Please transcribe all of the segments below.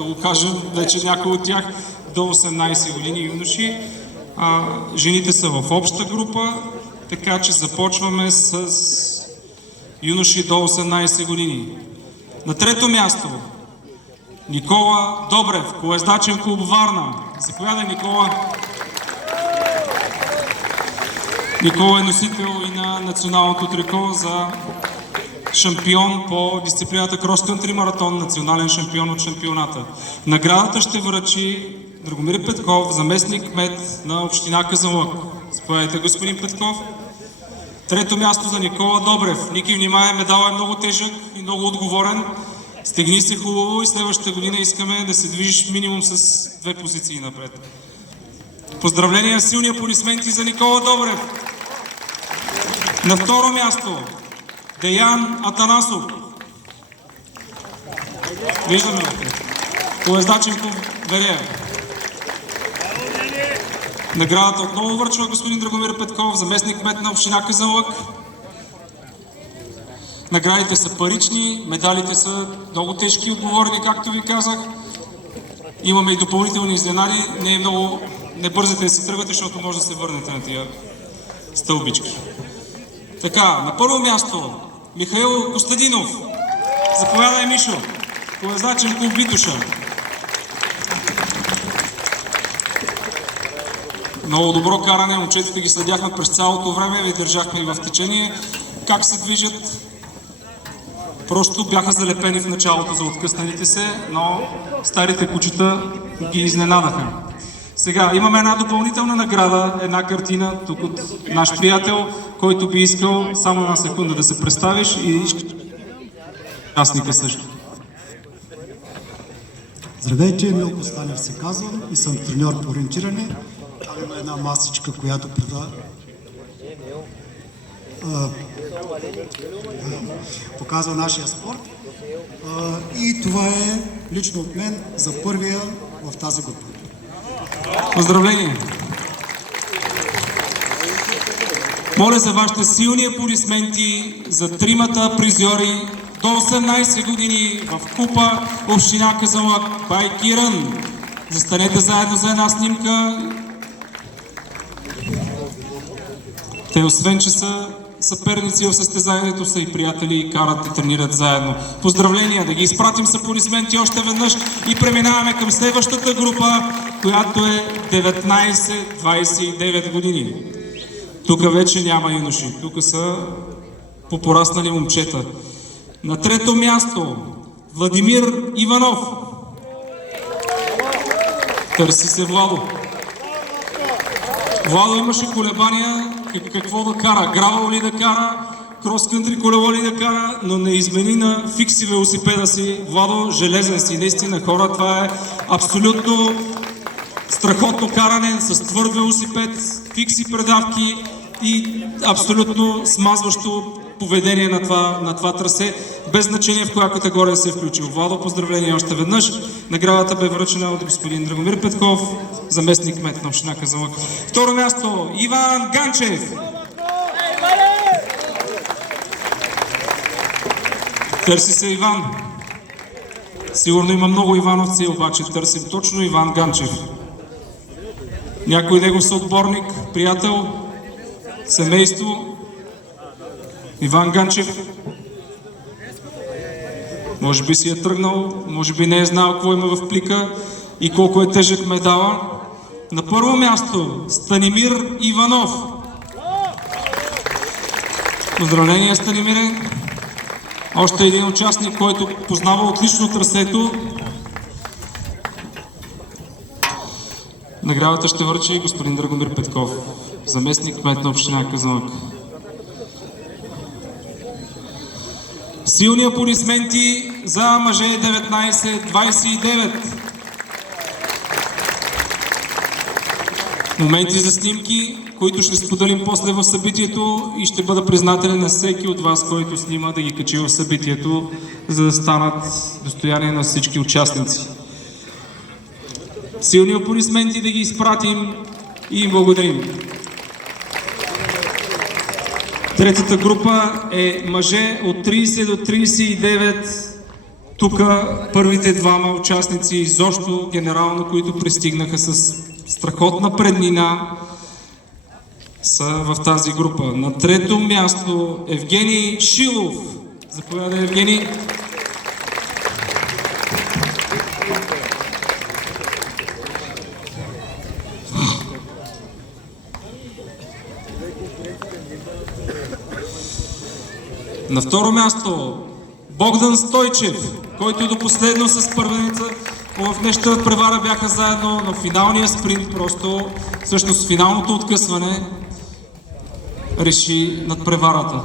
да го кажем, вече някои от тях до 18 години юноши. Жените са в обща група, така че започваме с юноши до 18 години. На трето място Никола Добрев, колездачен клуб Варна. Заповядай, Никола. Никола е носител и на националното трико за шампион по дисциплината крос-кънтри маратон, национален шампион от шампионата. Наградата ще връчи Драгомир Петков, заместник кмет на община Казанлък. Заповядайте, господин Петков. Трето място за Никола Добрев. Ники, внимай, медал е много тежък и много отговорен. Стегни се хубаво и следващата година искаме да се движиш минимум с 2 позиции напред. Поздравления, силни аплодисменти за Никола Добрев. На второ място Деян Атанасов. Виждаме напред. Колездачен клуб Верея. Наградата отново връчва господин Драгомир Петков, заместник кмет на община Казанлък. Наградите са парични, медалите са много тежки и отговорни, както ви казах. Имаме и допълнителни изненади. Не бързате да си тръгвате, защото може да се върнете на тия стълбички. Така, на първо място Михаил Костадинов. Заповядай, Мишо. Колездачен клуб Витоша. Много добро каране, момчетите ги следяхме през цялото време, ви държахме и в течение. Как се движат? Просто бяха залепени в началото за откъсналите се, но старите кучета ги изненадаха. Сега имаме една допълнителна награда, една картина тук от наш приятел, който би искал само една секунда да се представиш и участника също. Здравейте, Милко Станев се казвам и съм треньор по ориентиране. Там има една масичка, която показва нашия спорт. И това е лично от мен за първия в тази група. Поздравление! Моля за вашите силни аплодисменти за тримата призьори до 18 години в Купа община Казанлък Байк и Рън. Застанете заедно за една снимка. Те, освен че са съперници в състезанието, са и приятели и карат и тренират заедно. Поздравления, да ги изпратим с аплодисменти още веднъж и преминаваме към следващата група, която е 19-29 години. Тук вече няма юноши, тук са попораснали момчета. На трето място Владимир Иванов. Търси се Владо. Владо имаше колебания какво да кара, гравал ли да кара, крос-кънтри колело ли да кара, но не измени на фикси велосипеда си. Владо, железен си, наистина хора, това е абсолютно страхотно каране с твърд велосипед, фикси предавки и абсолютно смазващо поведение на това трасе, без значение в коя категория се е включил. Владо, поздравление още веднъж. Наградата бе връчена от господин Драгомир Петков, заместник кмет на община Казанлък. Второ място Иван Ганчев. Търси се Иван. Сигурно има много Ивановци, обаче търсим точно Иван Ганчев. Някой негов съотборник, приятел, семейство. Иван Ганчев. Може би си е тръгнал, може би не е знал какво има в плика и колко е тежък медала. На първо място Станимир Иванов. Поздравления, Станимире. Още един участник, който познава отлично трасето. Наградата ще връчи господин Драгомир Петков, заместник кмет на община Казанлък. Силни аплодисменти за мъже 19-29. Моменти за снимки, които ще споделим после в събитието и ще бъда признателен на всеки от вас, който снима, да ги качи в събитието, за да станат достояние на всички участници. Силни аплодисменти да ги изпратим и им благодарим. Третата група е мъже от 30 до 39 Тук първите двама участници изобщо генерално, които пристигнаха с страхотна преднина, са в тази група. На трето място Евгений Шилов. Заповядай, Евгений. На второ място Богдан Стойчев, който до последно с първеница в днешната превара бяха заедно, но финалния спринт, просто всъщност финалното откъсване реши над преварата.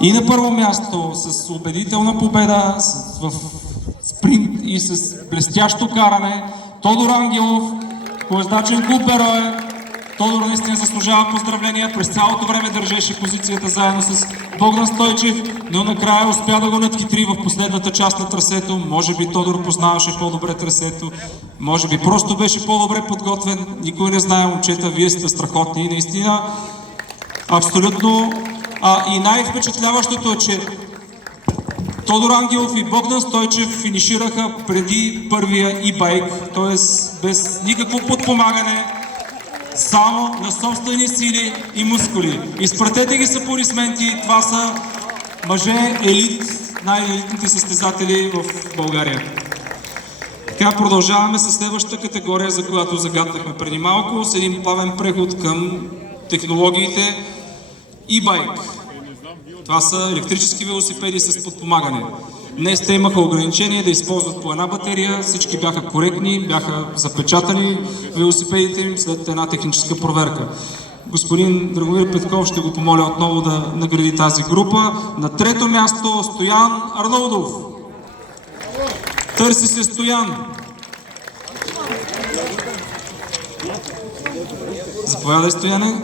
И на първо място с убедителна победа в спринт и с блестящо каране Тодор Ангелов, колездачен клуб Берое. Тодор наистина заслужава поздравления, през цялото време държеше позицията заедно с Богдан Стойчев, но накрая успя да го надхитри в последната част на трасето. Може би Тодор познаваше по-добре трасето, може би просто беше по-добре подготвен, никой не знае, момчета, вие сте страхотни, наистина, абсолютно. И най-впечатляващото е, че Тодор Ангелов и Богдан Стойчев финишираха преди първия e-байк, т.е. без никакво подпомагане, само на собствени сили и мускули. Изпратете ги с аплодисменти, това са мъже елит, най-елитните състезатели в България. Така продължаваме с следващата категория, за която загаднахме преди малко, с един плавен преход към технологиите e-байк. Това са електрически велосипеди с подпомагане. Днес те имаха ограничение да използват по една батерия, всички бяха коректни, бяха запечатани велосипедите им след една техническа проверка. Господин Драгомир Петков ще го помоля отново да награди тази група. На трето място Стоян Арнолдов. Търси се Стоян. Заповядай, Стояне.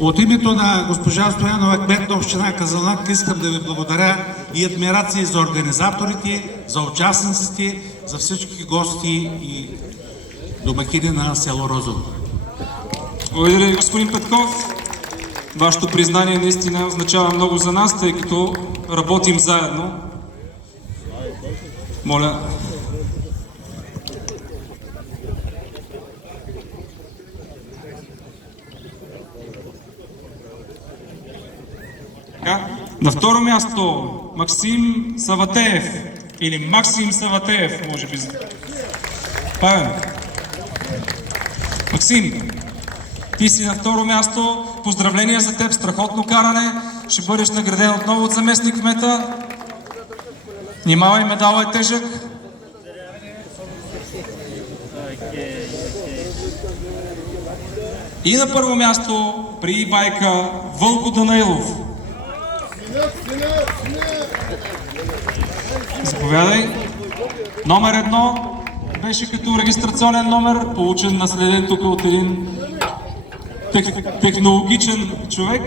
От името на госпожа Стоянова, кмет на община Казанлък, искам да ви благодаря и адмирации за организаторите, за участниците, за всички гости и домакини на село Розово. Благодаря ви, господин Петков. Вашето признание наистина означава много за нас, тъй като работим заедно. Моля. На второ място Максим Саватеев или Максим Саватеев, може би. Павел. Максим, ти си на второ място. Поздравления за теб, страхотно каране. Ще бъдеш награден отново от заместник кмета. Внимавай, медалът е тежък. И на първо място при байка Вълко Данаилов. Заповядай. Номер 1 беше като регистрационен номер, получен наследен тук от един технологичен човек.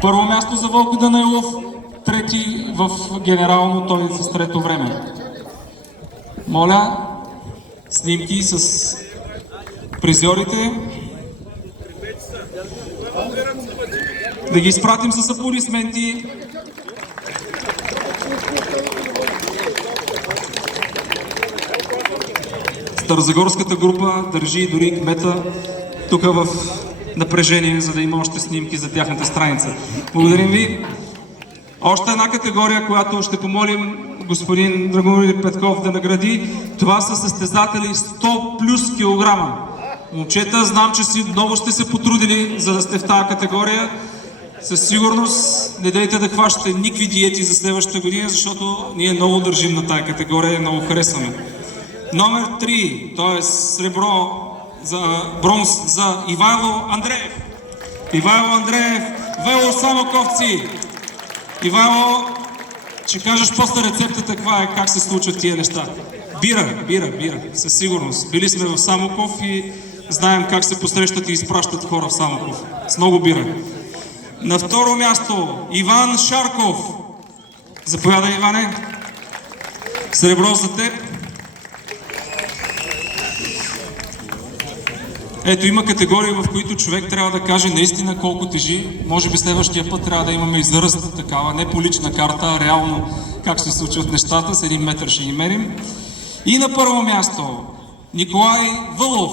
Първо място за Вълко Данаилов, трети в генерално, той с трето време. Моля, снимки с призьорите. Да ги изпратим с аплодисменти. Старозагорската група държи дори кмета тук в напрежение, за да има още снимки за тяхната страница. Благодарим ви. Още една категория, която ще помолим господин Драгомир Петков да награди. Това са състезатели 100 плюс килограма. Момчета, знам, че много сте се потрудили, за да сте в тази категория. Със сигурност не дайте да хващате никакви диети за следващата година, защото ние много държим на тази категория и много харесваме. Номер 3, т.е. сребро за бронз за Ивайло Андреев. Ивайло Андреев, Вело Самоковци. Ивайло, ще кажеш после рецептата каква е, как се случват тия неща. Бира, със сигурност. Били сме в Самоков и знаем как се посрещат и изпращат хора в Самоков. С много бира. На второ място Иван Шарков. Заповядай, Иване. Сребро за теб. Ето, има категории, в които човек трябва да каже наистина колко тежи. Може би следващия път трябва да имаме и заръст такава, не по лична карта, а реално как се случват нещата. С 1 метър ще ги мерим. И на първо място Николай Вълов.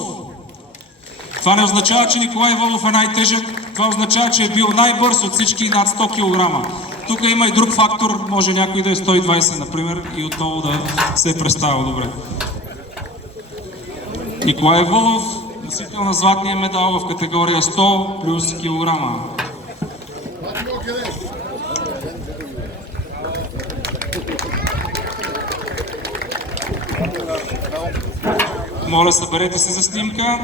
Това не означава, че Николай Вълов е най-тежък, това означава, че е бил най-бърз от всички над 100 кг. Тук има и друг фактор, може някой да е 120, например, и отново да се е представил добре. Николай Вълов, носител на златния медал в категория 100 плюс килограма. Моля, съберете се за снимка.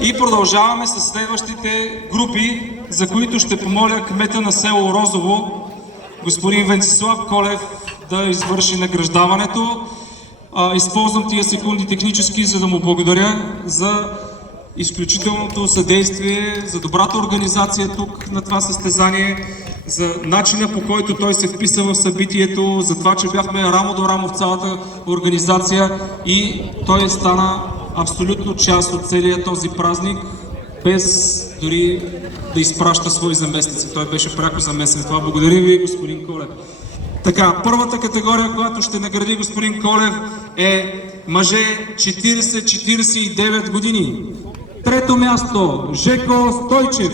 И продължаваме с следващите групи, за които ще помоля кмета на село Розово, господин Венцислав Колев, да извърши награждаването. Използвам тия секунди технически, за да му благодаря за изключителното съдействие, за добрата организация тук на това състезание, за начина, по който той се вписа в събитието, за това, че бяхме рамо до рамо в цялата организация и той стана абсолютно част от целия този празник, без дори да изпраща свои заместници. Той беше пряко замесен. Това благодаря ви, господин Колев. Така, първата категория, която ще награди господин Колев, е мъже 40-49 години. Трето място, Жеко Стойчев.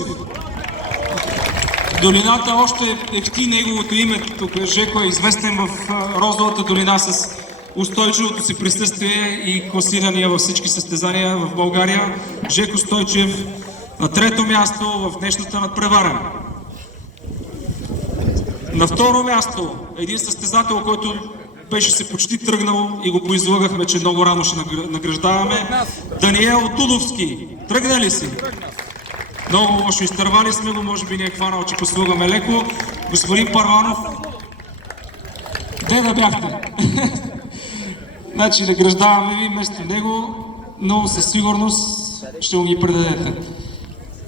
Долината още ехти неговото име. Тук Жеко е известен в Розовата долина с устойчивото си присъствие и класирания във всички състезания в България. Жеко Стойчев на трето място в днешната надпревара. На второ място един състезател, който беше се почти тръгнал и го поизлагахме, че много рано ще награждаваме. Даниел Тудовски. Тръгна ли си? Много лошо изтървали сме го, може би не е хванал, че послугаме леко. Господин Парванов, де да бяхте? Значи награждаваме ви вместо него, но със сигурност ще го ги предадете.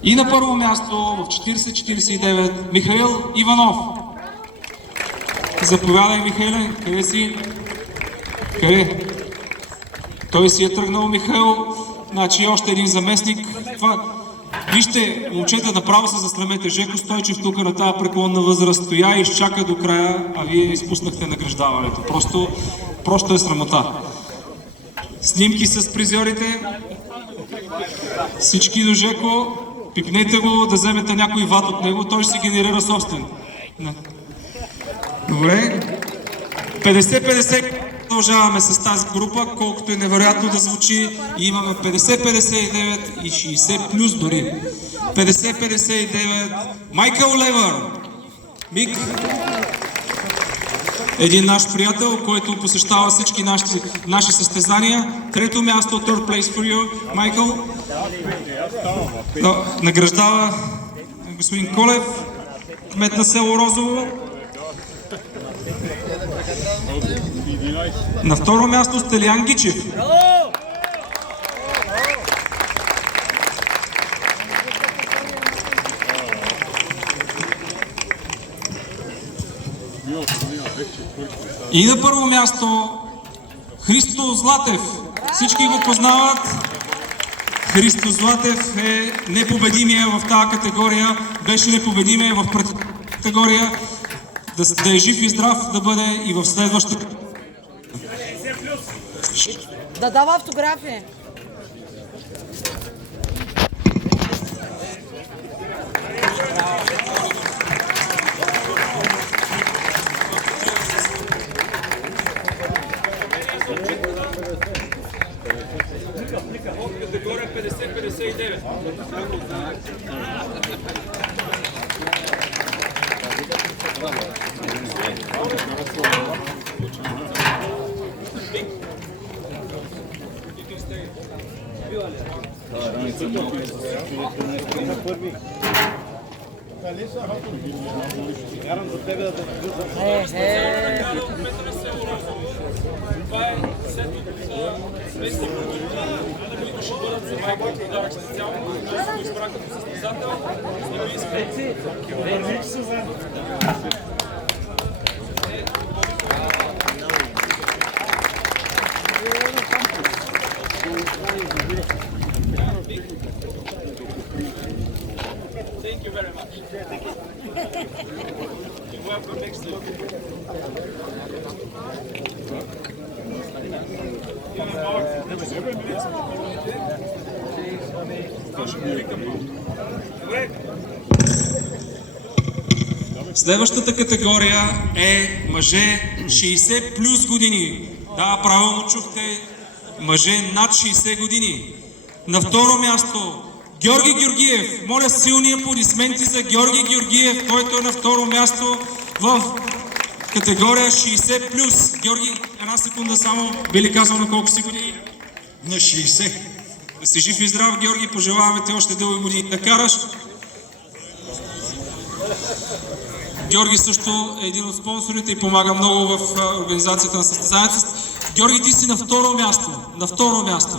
И на първо място в 40-49 Михаил Иванов. Заповядай, Михайле, къде си? Къде? Той си е тръгнал, Михаил. Значи още един заместник. Вижте, момчета, направо се засрамете. Жеко Стойчев тук на тази преклонна възраст стоя и изчака до края, а вие изпуснахте награждаването. Просто е срамота. Снимки с призьорите. Всички до Жеко. Пипнете го, да вземете някой ват от него, той ще си генерира собствен. Добре. 50-50 продължаваме с тази група, колкото е невероятно да звучи. И имаме 50-59 и 60 плюс дори. 50-59 Майкъл Левър. Мик. Един наш приятел, който посещава всички наши състезания. Трето място, third place for you, Майкъл. Награждава господин Колев, кмет на село Розово. На второ място Стелиян Гичев. И на първо място Христо Златев. Всички го познават. Христо Златев е непобедимия в тази категория. Беше непобедимия в предходната категория. Да е жив и здрав да бъде и в следващата. Да дава автография. Категория 50-59. Следващата категория е мъже 60 плюс години. Да, правилно чухте, мъже над 60 години. На второ място Георги Георгиев. Моля силни аплодисменти за Георги Георгиев, който е на второ място в категория 60 плюс. Георги, една секунда само, би ли казал на колко си години? На 60. Да си жив и здрав, Георги, пожелаваме ти още дълги години да караш. Георги също е един от спонсорите и помага много в организацията на състезанието. Георги, ти си на второ място. На второ място.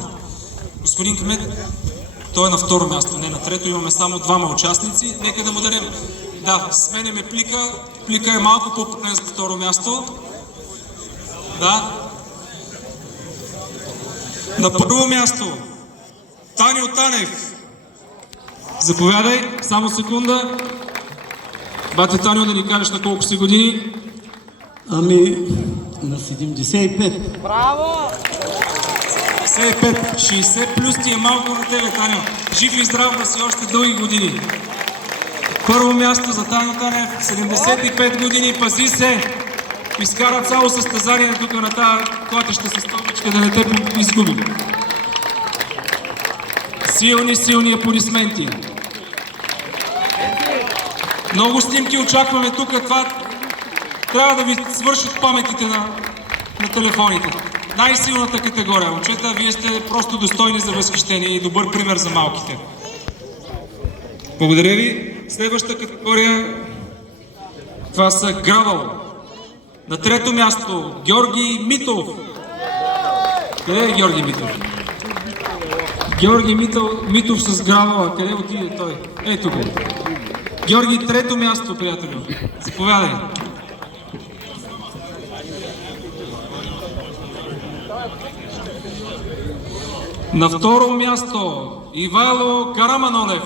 Господин Кмет, той е на второ място, не на трето. Имаме само двама участници. Нека да му дадем. Да, сменяме плика. Плика е малко по-пълен за второ място. Да. На първо място Танио Танев. Заповядай, само секунда. Бате Танио, да ни кажеш на колко си години? Ами, на 75. Браво! 75, 60 плюс ти е малко на тебе, Танио. Жив и здрав да си още дълги години. Първо място за Танио Танев, 75 години, пази се. Изкара цяло състезание тук на тази клатеща се столбичка, да не те изгуби. Силни аплодисменти. Много снимки очакваме тук. Това трябва да ви свършат паметите на телефоните. Най-силната категория. Момчета, вие сте просто достойни за възхищение и добър пример за малките. Благодаря ви. Следващата категория, това са гравъл. На трето място Георги Митов. Къде е Георги Митов? Георги Митов с гравъла. Къде отиде той? Ето го. Георги, трето място, приятелю. Заповядай. На второ място Ивайло Караманолев.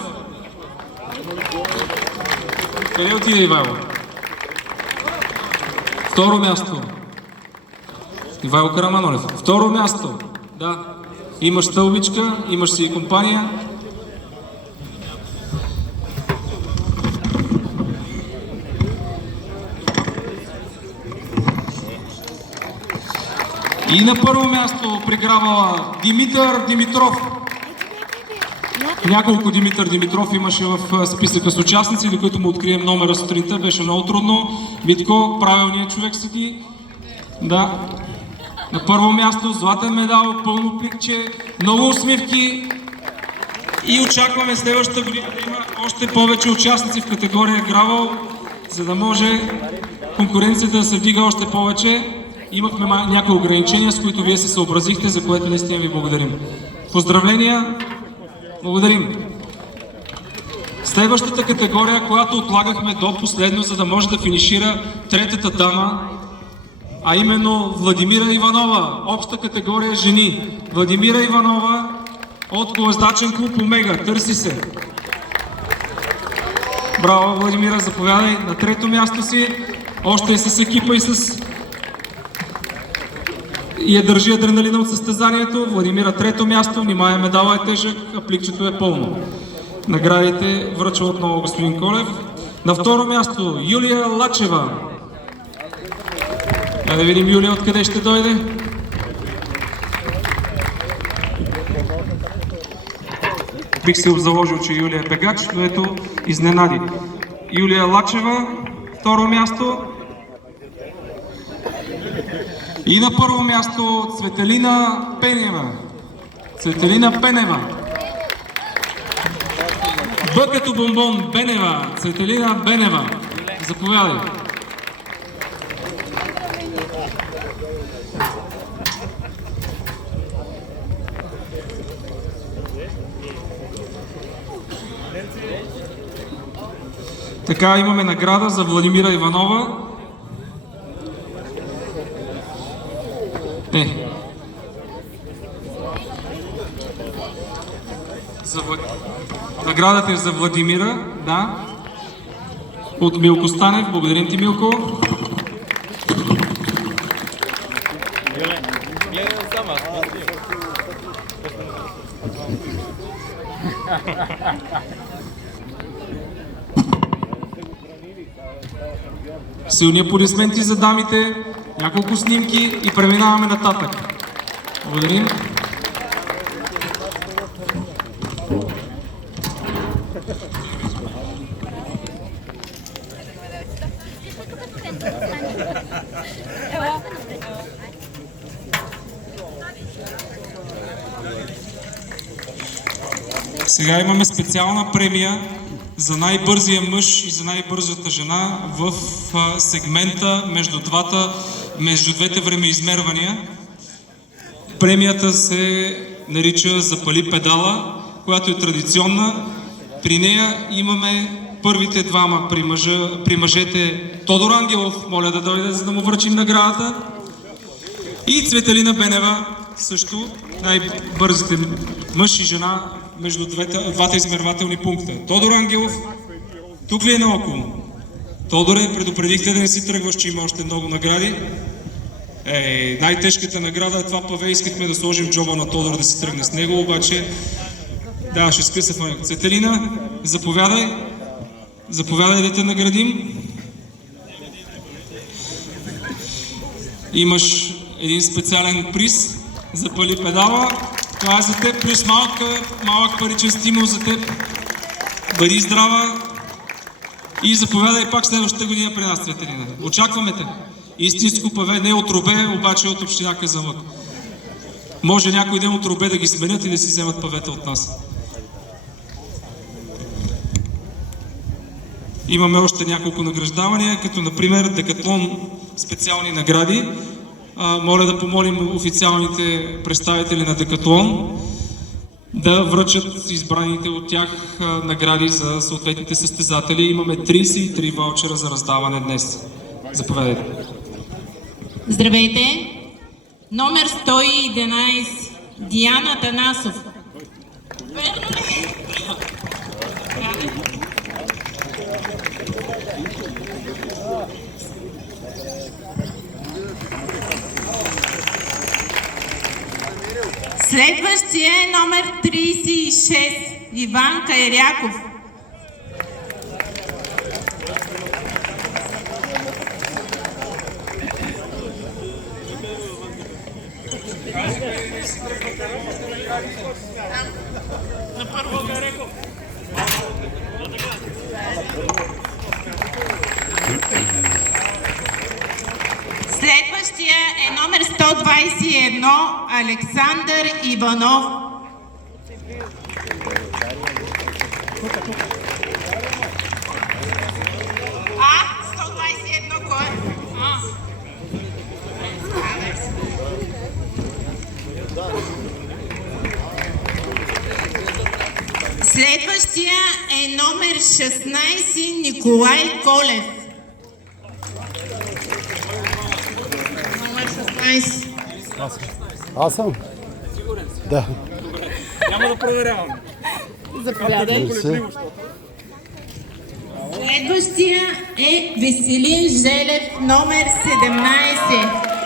Къде отиде Ивайло? Второ място. Ивайло Караманолев. Второ място. Да. Имаш стълбичка, имаш си компания. И на първо място преграва Димитър Димитров. Няколко Димитър Димитров имаше в списъка с участници, до които му открием номера сутринта. Беше много трудно. Витко, правилният човек седи. Да. На първо място златен медал, пълно пликче, много усмивки. И очакваме следващата година да има още повече участници в категория гравъл, за да може конкуренцията да се вдига още повече. Имахме някои ограничения, с които вие се съобразихте, за което наистина ви благодарим. Поздравления! Благодарим! Следващата категория, която отлагахме до последно, за да може да финишира третата дама, а именно Владимира Иванова, обща категория жени. Владимира Иванова от колездачен клуб Омега. Търси се! Браво, Владимира, заповядай на трето място си. Още и с екипа и я държи адреналина от състезанието. Владимира трето място, внимание, медала е тежък, а пликчето е пълно. Наградите връчва отново господин Колев. На второ място Юлия Лачева. Да видим Юлия откъде ще дойде. Бих се заложил, че Юлия е бегач, но ето изненади. Юлия Лачева, второ място. И на първо място Цветелина Пенева. Цветелина Пенева. Б като бомбон Бенева. Цветелина Бенева. Заповядай. Така, имаме награда за Владимира Иванова. Наградата е за Владимира, да. От Милко Станев. Благодарим ти, Милко. Силни аплодисменти за дамите, няколко снимки и преминаваме нататък. Благодарим. Сега имаме специална премия за най-бързия мъж и за най-бързата жена в сегмента между двете времеизмервания. Премията се нарича Запали педала, която е традиционна. При нея имаме първите двама при мъжете Тодор Ангелов, моля да дойде, за да му връчим наградата. И Цветелина Бенева, също най-бързите мъж и жена между двата измервателни пункта. Тодор Ангелов, тук ли е наоколо? Тодоре, предупредихте да не си тръгваш, че има още много награди. Най-тежката награда е това паве, искахме да сложим джоба на Тодор да си тръгне с него, обаче да, ще скъсахме. Цветелина, заповядай. Заповядай да те наградим. Имаш един специален приз, Запали педала. Това е за теб, плюс малък паричен стимул за теб. Бъди здрава и заповядай пак следващата година при нас, Цветелина. Очакваме те. Истинско паве, не от Робе, обаче от община Казанлък. Може някой ден от Робе да ги сменят и да си вземат павета от нас. Имаме още няколко награждавания, като например Декатлон специални награди. Моля да помолим официалните представители на Декатлон да връчат избраните от тях награди за съответните състезатели. Имаме 33 ваучера за раздаване днес. Заповядайте. Здравейте! Номер 111 Диана Танасов. Следващия е номер 36 Иван Кайряков. Следващия е номер 121 Александър Иванов. А, 121 кой? Следващия е номер 16 Николай Колев. Номер 16. Аз съм? Да. Няма да проверявам. Заповядай. Следващия е Веселин Желев, номер 17.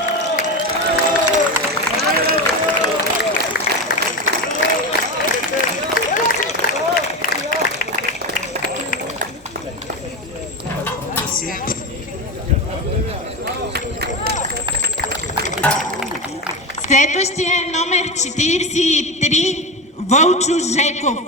Следващия е номер 43 Вълчо Жеков.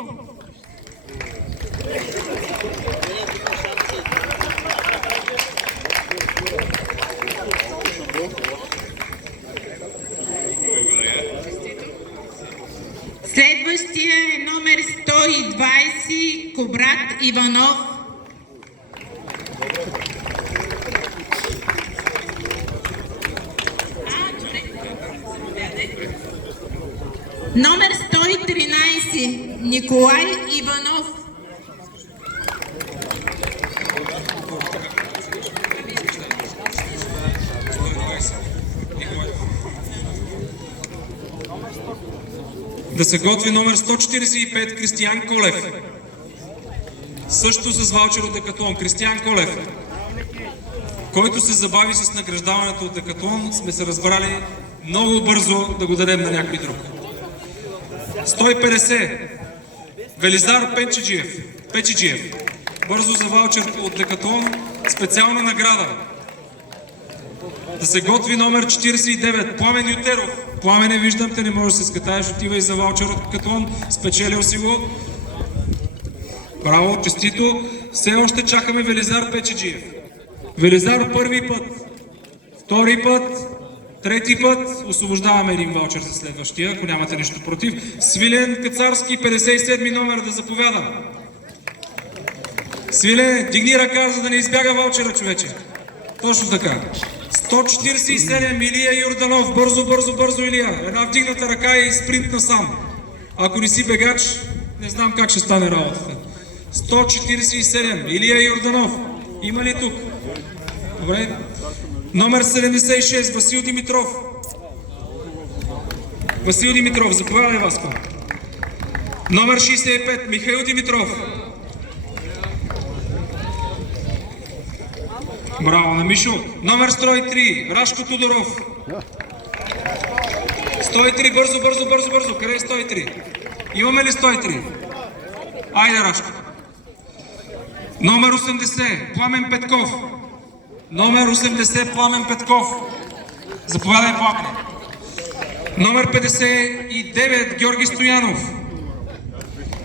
Следващия е номер 120 Кобрат Иванов. Номер 113 Николай Иванов. Да се готви номер 145 Кристиян Колев. Също с ваучер от Декатлон. Кристиян Колев, който се забави с награждаването от Декатлон, сме се разбрали много бързо да го дадем на някой друг. 150 Велизар Печиджиев. Бързо за ваучер от Декатлон, специална награда. Да се готви номер 49 Пламен Ютеров. Пламене, виждам те, не можеш да се скатаеш, отива и за ваучер от Декатлон, спечелил си го. Браво, честито. Все още чакаме Велизар Печиджиев. Велизар първи път, втори път, трети път. Освобождаваме един ваучер за следващия, ако нямате нищо против. Свилен Кацарски, 57 номер, да заповяда. Свилен, дигни ръка, за да не избяга ваучера, човече. Точно така. 147 Илия Йорданов. Бързо, Илия. Една вдигната ръка и спринт насам. Ако не си бегач, не знам как ще стане работата. 147 Илия Йорданов. Има ли тук? Добре. Номер 76 Васил Димитров. Васил Димитров, заповядай, Васко. Номер 65 Михаил Димитров. Браво на Мишо. Номер 103 Рашко Тодоров. 103, бързо. Къде е 103? Имаме ли 103? Айде, Рашко. Номер 80 Пламен Петков. Номер 80 Пламен Петков. Заповядай, Пламен. Номер 59 Георги Стоянов.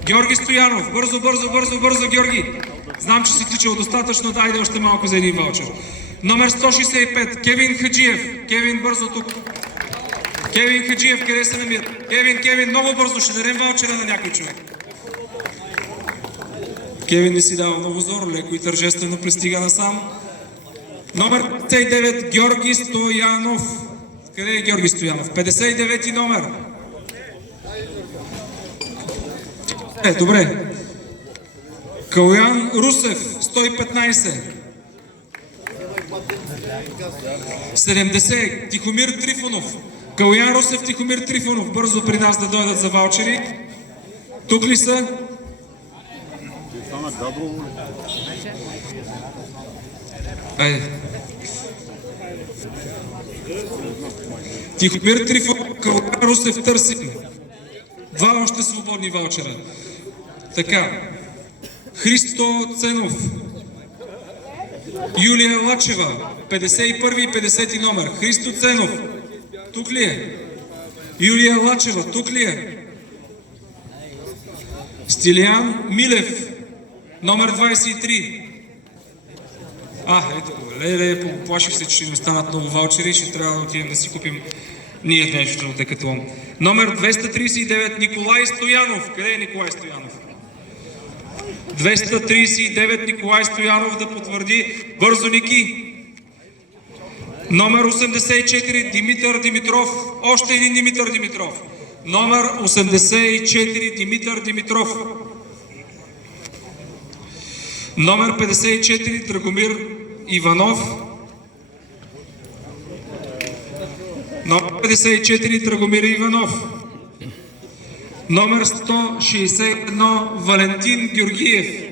Георги Стоянов. Бързо, Георги. Знам, че си тичал достатъчно, дайде още малко за един ваучер. Номер 165 Кевин Хаджиев. Кевин, бързо тук. Кевин Хаджиев, къде се намира? Кевин, много бързо, ще дадем ваучера на някой човек. Кевин не си дава много зор, леко и тържествено пристига насам. Номер 59 Георги Стоянов. Къде е Георги Стоянов? 59 номер. Добре. Калуян Русев, 115. 70 Тихомир Трифонов. Калуян Русев, Тихомир Трифонов. Бързо при нас да дойдат за ваучери. Тук ли са? Айде. Тихомир Трифонов, Калуян Русев търсим. Два още свободни ваучера. Така. Христо Ценов. Юлия Лачева. 51 и 50 номер. Христо Ценов. Тук ли е? Юлия Лачева. Тук ли е? Стилиян Милев. Номер 23. Ето го. Леле, плаших се, че ще ми станат много ваучери и ще трябва да отидем да си купим ние нещо от Декатлон. Номер 239 Николай Стоянов. Къде е Николай Стоянов? 239 Николай Стоянов да потвърди. Бързо, Ники. Номер 84 Димитър Димитров. Още един Димитър Димитров. Номер 84 Димитър Димитров. Номер 54 Драгомир Иванов. Номер 54 Драгомир Иванов. Номер 161 Валентин Георгиев.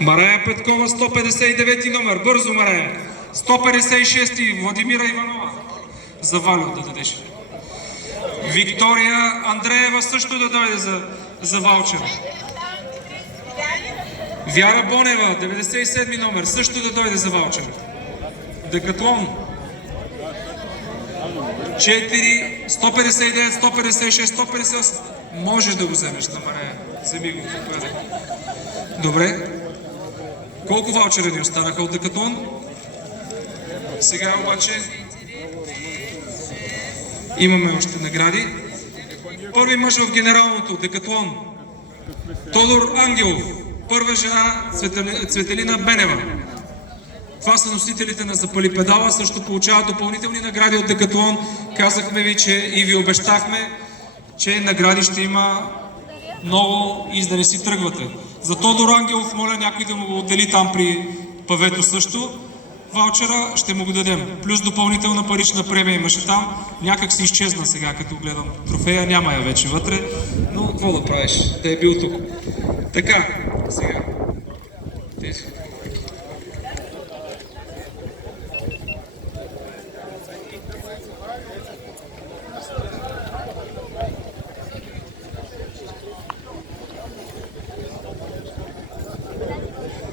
Марая Петкова, 159 номер. Бързо, Марая. 156 Владимира Иванова. За Валю да дадеш. Виктория Андреева също да дойде за ваучер. Вяра Бонева, 97 номер, също да дойде за ваучер. Декатлон. 4, 159, 156, 158. Можеш да го вземеш на Мария. Вземи го. Добре. Колко ваучера ни останаха от Декатлон? Сега обаче имаме още награди. Първи мъж в генералното Декатлон Тодор Ангелов. Първа жена Цветелина Бенева. Това са носителите на Запали педала. Също получават допълнителни награди от Декатлон. Казахме ви, че и ви обещахме, че награди ще има много и за да не си тръгвате. За Тодор Ангелов, моля някой да му го отдели там при Павето също. Ваучера ще му го дадем. Плюс допълнителна парична премия имаше там. Някак си изчезна сега, като гледам трофея. Няма я вече вътре. Но какво да правиш? Да е бил тук. Така, сега.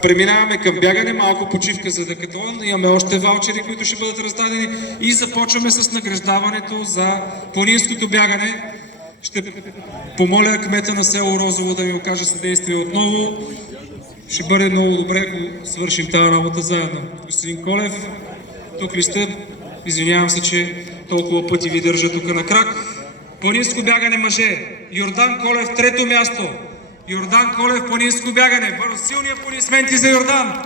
Преминаваме към бягане, малко почивка за декатлон, имаме още ваучери, които ще бъдат раздадени и започваме с награждаването за планинското бягане. Ще помоля кмета на село Розово да ми окаже съдействие отново. Ще бъде много добре, ако свършим тази работа заедно. Господин Колев, тук ли сте? Извинявам се, че толкова пъти ви държа тук на крак. Планинско бягане мъже. Йордан Колев, трето място. Йордан Колев, планинско бягане. Бързо, силни аплодисменти за Йордан.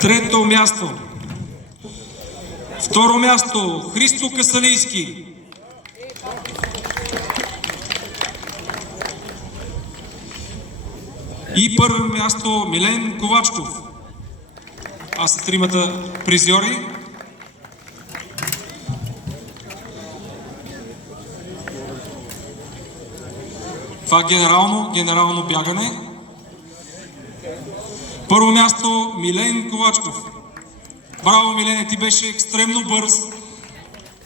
Трето място. Второ място, Христо Касалийски. И първо място, Милен Ковачков. А са тримата призьори. Това генерално бягане. Първо място, Милен Ковачков. Браво, Милене, ти беше екстремно бърз.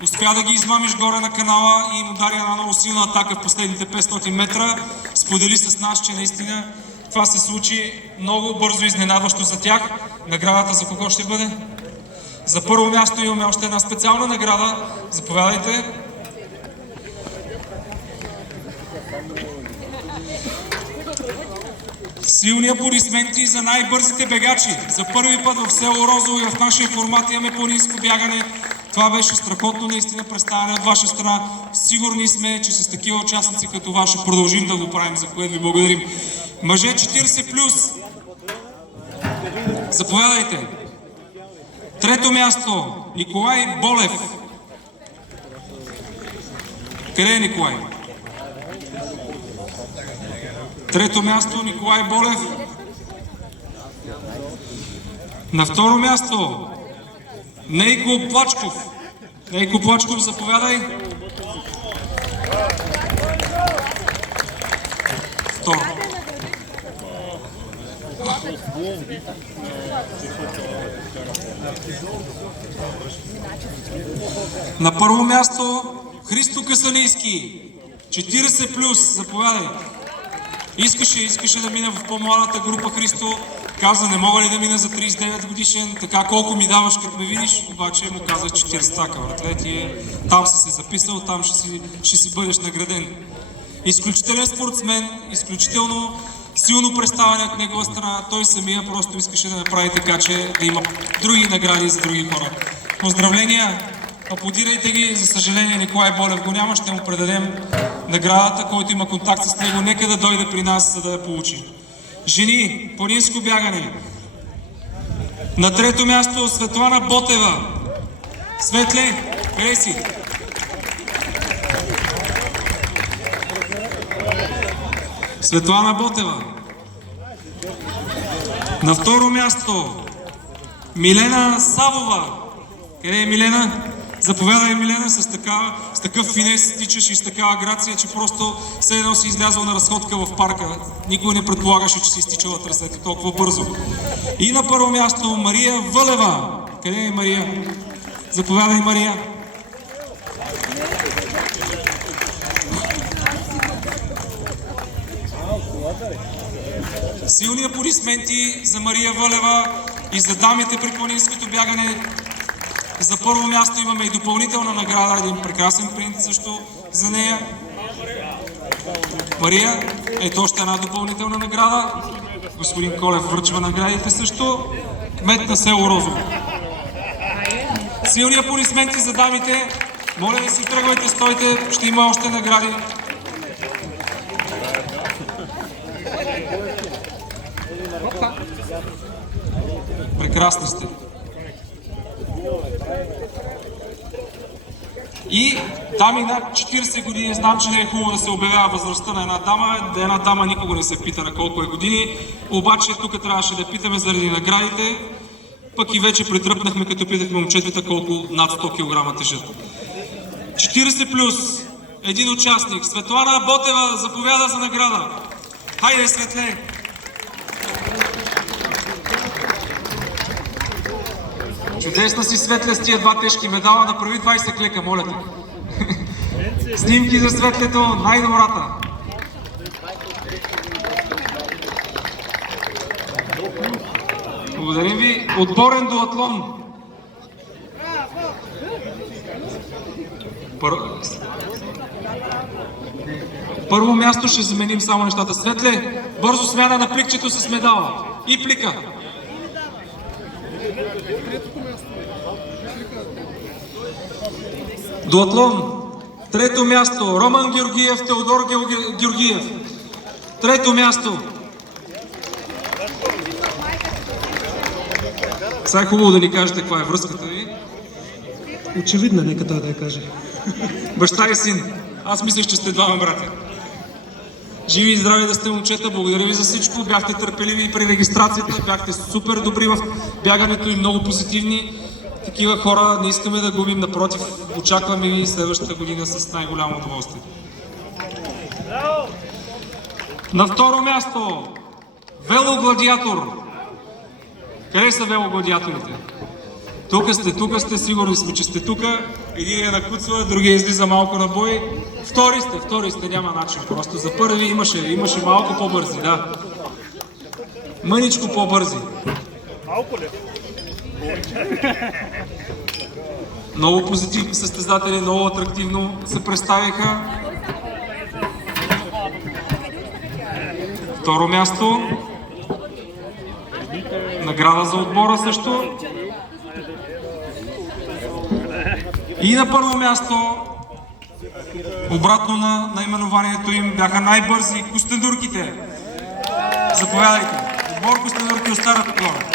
Успя да ги измамиш горе на канала и му даде една много силна атака в последните 500 метра. Сподели с нас, че наистина това се случи много бързо и изненадващо за тях. Наградата за кого ще бъде? За първо място имаме още една специална награда. Заповядайте. Силни аплодисменти за най-бързите бегачи. За първи път в село Розово и в нашия формат имаме планинско бягане. Това беше страхотно наистина представяне от ваша страна. Сигурни сме, че с такива участници като вас ще продължим да го правим, за което ви благодарим. Мъже 40+. Заповядайте. Трето място, Николай Болев. Къде е Николай? Трето място, Николай Болев. На второ място, Нейко Плачков. Нейко Плачков, заповядай. Второ. На първо място, Христо Касалийски. 40+, заповядай. Искаше да мина в по-младата група Христо. Каза, не мога ли да мина за 39 годишен, така колко ми даваш като ме видиш, обаче му казах 40 така, братле, там си се записал, там ще си бъдеш награден. Изключителен спортсмен, изключително силно представяне от негова страна, той самия просто искаше да направи така, че да има други награди за други хора. Поздравления, аплодирайте ги, за съжаление Николай Болев го няма, ще му предадем наградата, който има контакт с него, нека да дойде при нас, за да я получи. Жени, планинско бягане. На трето място Светлана Ботева. Светле, къде си? Светлана Ботева. На второ място Милена Савова. Къде е Милена? Заповядай, Милена, с такъв финес тичаш и с такава грация, че просто все едно си излязъл на разходка в парка. Никой не предполагаше, че си изтичала трасето толкова бързо. И на първо място Мария Вълева. Къде е Мария? Заповядай, Мария. Силни аплодисменти за Мария Вълева и за дамите при планинското бягане. За първо място имаме и допълнителна награда, един прекрасен принт също за нея. Мария, ето още една допълнителна награда. Господин Колев връчва наградите също. Кмет на село Розово. Силни аплодисменти за дамите. Моля да си тръгвайте, стойте, ще има още награди. Прекрасни сте. И дами над 40 години, знам, че не е хубаво да се обявява възрастта на една дама никога не се пита на колко е години, обаче тук трябваше да питаме заради наградите, пък и вече притръпнахме, като питахме момчетата колко над 100 кг тежат. 40 плюс, един участник, Светлана Ботева, заповяда за награда. Хайде, Светле! Чудесна си, Светле, с тия два тежки медала. Направи 20 клека, моля те. Снимки за Светлето, най-добрата. Благодарим ви. Отборен дуатлон. Първо място ще заменим само нещата. Светле, бързо смяна на пликчето с медала. И плика. Дуатлон. Трето място. Роман Георгиев, Теодор Георгиев. Трето място. Сега е хубаво да ни кажете каква е връзката ви. Очевидно, нека той да я каже. Баща и син. Аз мислех, че сте двама брата. Живи и здрави да сте, момчета. Благодаря ви за всичко. Бяхте търпеливи и при регистрацията. Бяхте супер добри в бягането и много позитивни. Такива хора не искаме да губим. Напротив, очакваме ви следващата година с най-голямо удоволствие. На второ място. Велогладиатор. Къде са велогладиаторите? Тук сте, сигурни сме, че сте тук. Един накуцва, другия излиза малко на бой. Втори сте, няма начин. Просто за първи имаше малко по-бързи, да. Мъничко по-бързи. Малко ли? Много позитивни състезатели, много атрактивно се представиха. Второ място. Награда за отбора също. И на първо място, обратно на наименованието им, бяха най-бързи костенурките. Заповядайте. Отбор костенурки от Стара Загора.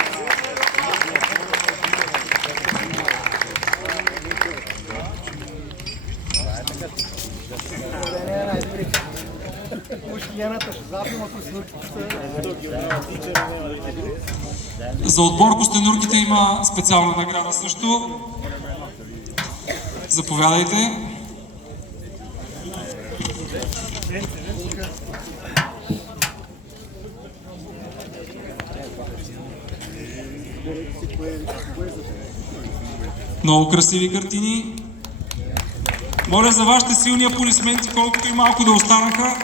За отбор костенурките има специална награда също. Заповядайте. Много красиви картини. Моля за вашите силни аплодисменти, колкото и малко да останаха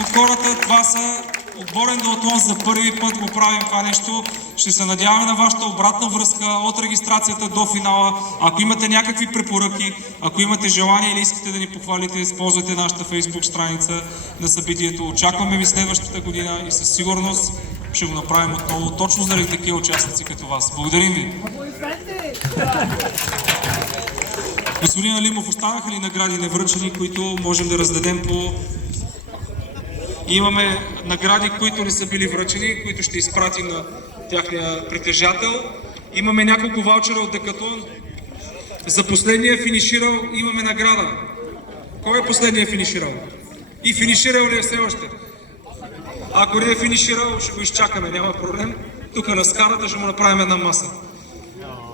от хората. Това са отборен дуатлон, за първи път го правим това нещо. Ще се надяваме на вашата обратна връзка от регистрацията до финала. Ако имате някакви препоръки, ако имате желание или искате да ни похвалите, използвайте нашата Facebook страница на събитието. Очакваме ви следващата година и със сигурност ще го направим отново, точно заради такива участници като вас. Благодарим ви! Господин Алимов, останаха ли награди невръчени, които можем да раздадем по... Имаме награди, които не са били връчени, които ще изпратим на тяхния притежател. Имаме няколко ваучера от Декатлон. За последния финиширал имаме награда. Кой е последния финиширал? И финиширал ли е все още? Ако не е финиширал, ще го изчакаме, няма проблем. Тук на скарата ще му направим една маса.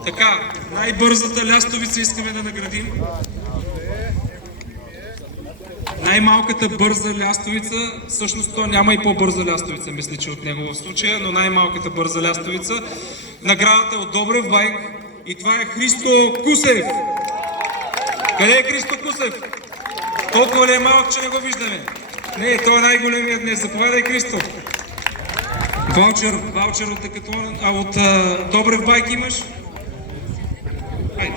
Така, най-бързата лястовица искаме да наградим. Най-малката бърза лястовица, всъщност то няма и по-бърза лястовица, мисля, че от него в случая, но най-малката бърза лястовица. Наградата е от Добрев байк и това е Христо Кусев. Къде е Христо Кусев? Толкова ли е малък, че не го виждаме? Не, той е най-големият днес. Заповядай, Христо. Ваучер от Декатлон, от Добрев байк имаш? Хайде.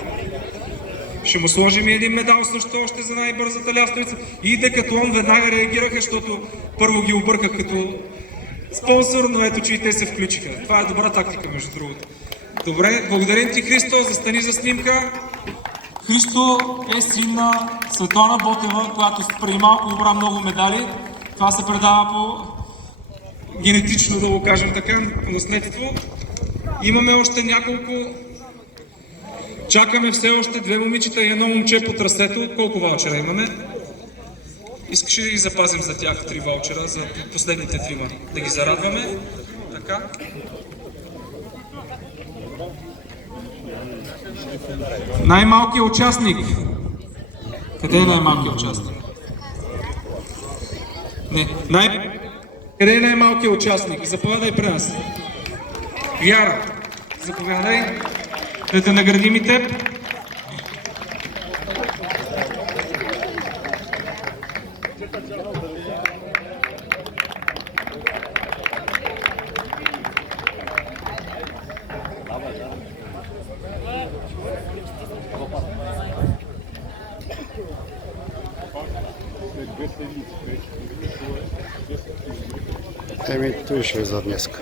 Ще му сложим и един медал също още за най-бързата лястовица. И Декатлон веднага реагираха, защото първо ги обърках като спонсор, но ето, че и те се включиха. Това е добра тактика, между другото. Добре, благодарим ти, Христо, застани за снимка. Христо е син на Светлана Ботева, която преди малко набра много медали. Това се предава по генетично, да го кажем така, по наследство. Имаме още няколко Чакаме все още 2 момичета и 1 момче по трасето. Колко ваучера имаме? Искаш ли да ги запазим за тях 3 ваучера, за последните 3, да ги зарадваме? Така. Най-малкият участник. Къде е най-малкият участник? Не. Къде е най-малкият участник? Заповядай при нас. Вяра, заповядай. Да те наградим и теб. Еми, той ще е за днеска.